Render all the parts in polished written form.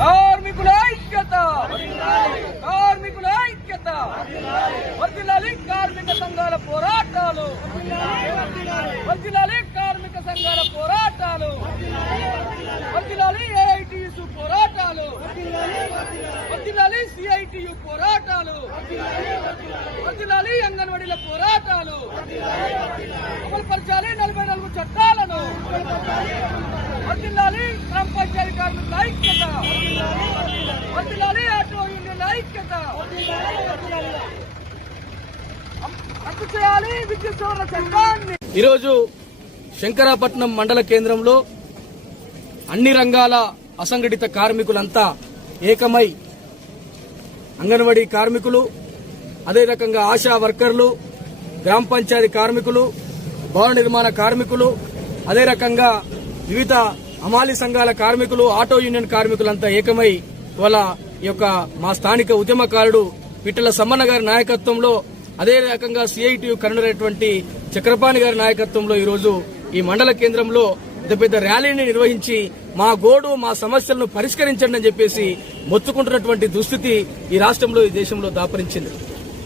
కార్మికుల ఐక్యత, కార్మికుల ఐక్యత, వర్ధిల్లాలి కార్మిక సంఘాల పోరాటాలు, వర్ధిల్లాలి కార్మిక సంఘాల పోరాటాలు, వర్ధిల్లాలి ఏఐటియు పోరాటాలు, వర్ధిల్లాలి సిఐటియు పోరాటాలు, వర్ధిల్లాలి అంగన్వాడీల పోరాటాలు, అమలుపరచాలి 44 చట్టాలను, వర్ధిల్లాలి గ్రామ పంచాయతీ కార్మికుల ఐక్యత, వర్ధిల్లాలి ఆటో యూనియన్ల ఐక్యత, రద్దు చేయాలి విద్యుత్ సవరణ చట్టాన్ని. ఈరోజు శంకరాపట్నం మండల కేంద్రంలో అన్ని రంగాల అసంఘటిత కార్మికులంతా ఏకమై అంగన్వాడీ కార్మికులు, అదే రకంగా ఆశా వర్కర్లు, గ్రామ పంచాయతీ కార్మికులు, భవన నిర్మాణ కార్మికులు, అదే రకంగా వివిధ హమాలీ సంఘాల కార్మికులు, ఆటో యూనియన్ కార్మికులంతా ఏకమై ఇవాళ ఈ యొక్క మా స్థానిక ఉద్యమకారుడు పిట్టల సమ్మన్న గారి నాయకత్వంలో, అదే రకంగా సిఐటియు కన్వీనర్ చక్రపాణి గారి నాయకత్వంలో ఈరోజు ఈ మండల కేంద్రంలో పెద్ద ర్యాలీని నిర్వహించి మా గోడు మా సమస్యలను పరిష్కరించండి అని చెప్పేసి మొత్తుకుంటున్నటువంటి దుస్థితి ఈ రాష్ట్రంలో ఈ దేశంలో దాపరించింది.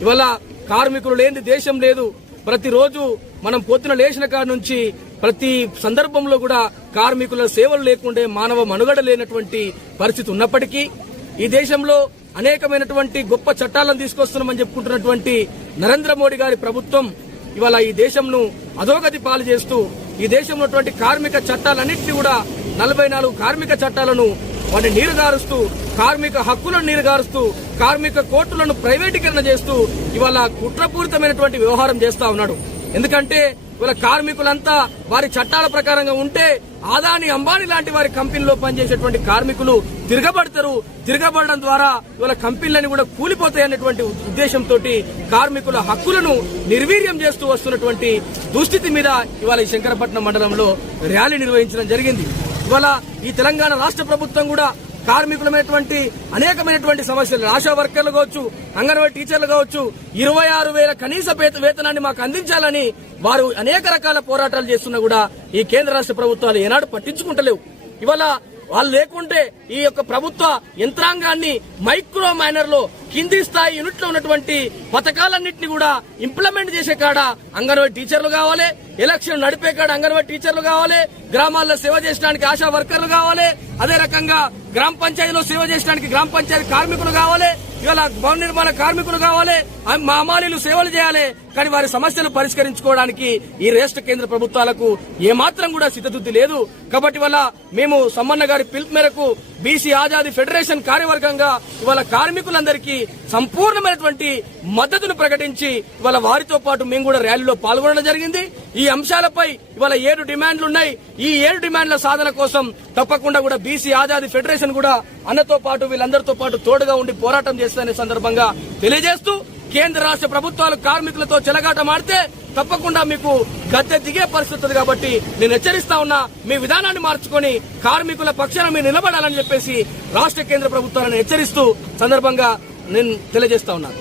ఇవాళ కార్మికులు లేని దేశం లేదు. ప్రతిరోజు మనం పొద్దున లేచిన కాడ నుంచి ప్రతి సందర్భంలో కూడా కార్మికుల సేవలు లేకుండే మానవ మనుగడ లేనటువంటి పరిస్థితి ఉన్నప్పటికీ ఈ దేశంలో అనేకమైనటువంటి గొప్ప చట్టాలను తీసుకొస్తున్నామని చెప్పుకుంటున్నటువంటి నరేంద్ర మోడీ గారి ప్రభుత్వం ఇవాళ ఈ దేశంను అధోగతి పాలు చేస్తూ ఈ దేశంలో కార్మిక చట్టాలన్నింటినీ కూడా 44 కార్మిక చట్టాలను వాటిని నీరుగారుస్తూ, కార్మిక హక్కులను నీరుగారుస్తూ, కార్మిక కోర్టులను ప్రైవేటీకరణ చేస్తూ ఇవాళ కుట్రపూరితమైనటువంటి వ్యవహారం చేస్తా ఉన్నాడు. ఎందుకంటే ఇవాళ కార్మికులంతా వారి చట్టాల ప్రకారంగా ఉంటే ఆదాని అంబానీ లాంటి వారి కంపెనీలో పనిచేసేటువంటి కార్మికులు తిరగబడతారు. తిరగబడడం ద్వారా ఇవాళ కంపెనీలన్నీ కూడా కూలిపోతాయనేటువంటి ఉద్దేశంతో కార్మికుల హక్కులను నిర్వీర్యం చేస్తూ వస్తున్నటువంటి దుస్థితి మీద ఇవాళ ఈ శంకరపట్నం మండలంలో ర్యాలీ నిర్వహించడం జరిగింది. ఇవాళ ఈ తెలంగాణ రాష్ట్ర ప్రభుత్వం కూడా కార్మికులమైనటువంటి అనేకమైనటువంటి సమస్యలు, ఆశా వర్కర్లు కావచ్చు, అంగన్వాడీ టీచర్లు కావచ్చు, 26,000 కనీస వేతనాన్ని మాకు అందించాలని వారు అనేక రకాల పోరాటాలు చేస్తున్నా కూడా ఈ కేంద్ర రాష్ట్ర ప్రభుత్వాలు ఏనాడు పట్టించుకుంటలేవు. ఇవాళ వాళ్ళు లేకుంటే ఈ యొక్క ప్రభుత్వ యంత్రాంగాన్ని మైక్రో మైనర్ లో కింది స్థాయి యూనిట్ లో ఉన్నటువంటి పథకాలన్నింటినీ కూడా ఇంప్లిమెంట్ చేసే కాడ అంగన్వాడీ టీచర్లు కావాలి, ఎలక్షన్ నడిపే కాడ అంగన్వాడీ టీచర్లు కావాలి, గ్రామాల్లో సేవ చేయడానికి ఆశా వర్కర్లు కావాలి, అదే రకంగా గ్రామ పంచాయతీలో సేవ చేయడానికి గ్రామ పంచాయతీ కార్మికులు కావాలి, ఇవాళ భవన నిర్మాణ కార్మికులు కావాలి, మా అమాలీలు సేవలు చేయాలి. కానీ వారి సమస్యలు పరిష్కరించుకోవడానికి ఈ రాష్ట్ర కేంద్ర ప్రభుత్వాలకు ఏమాత్రం కూడా సిద్ధబుద్ధి లేదు. కాబట్టి వల్ల మేము సమ్మన్న గారి పిలుపు మేరకు బీసీ ఆజాదీ ఫెడరేషన్ కార్యవర్గంగా ఇవాళ కార్మికులందరికీ సంపూర్ణమైనటువంటి మద్దతును ప్రకటించి ఇవాళ వారితో పాటు మేము కూడా ర్యాలీలో పాల్గొనడం జరిగింది. ఈ అంశాలపై ఇవాళ 7 డిమాండ్లు ఉన్నాయి. ఈ 7 డిమాండ్ల సాధన కోసం తప్పకుండా కూడా బీసీ ఆజాదీ ఫెడరేషన్ కూడా అన్నతో పాటు వీళ్ళందరితో పాటు తోడుగా ఉండి పోరాటం చేస్తారనే సందర్భంగా తెలియజేస్తూ, కేంద్ర రాష్ట్ర ప్రభుత్వాలు కార్మికులతో చెలగాటమాడితే తప్పకుండా మీకు గద్దె దిగే పరిస్థితి. కాబట్టి నేను హెచ్చరిస్తా ఉన్నా, మీ విధానాన్ని మార్చుకొని కార్మికుల పక్షాన మీరు నిలబడాలని చెప్పేసి రాష్ట్ర కేంద్ర ప్రభుత్వాలను హెచ్చరిస్తూ సందర్భంగా నేను తెలియజేస్తా ఉన్నాను.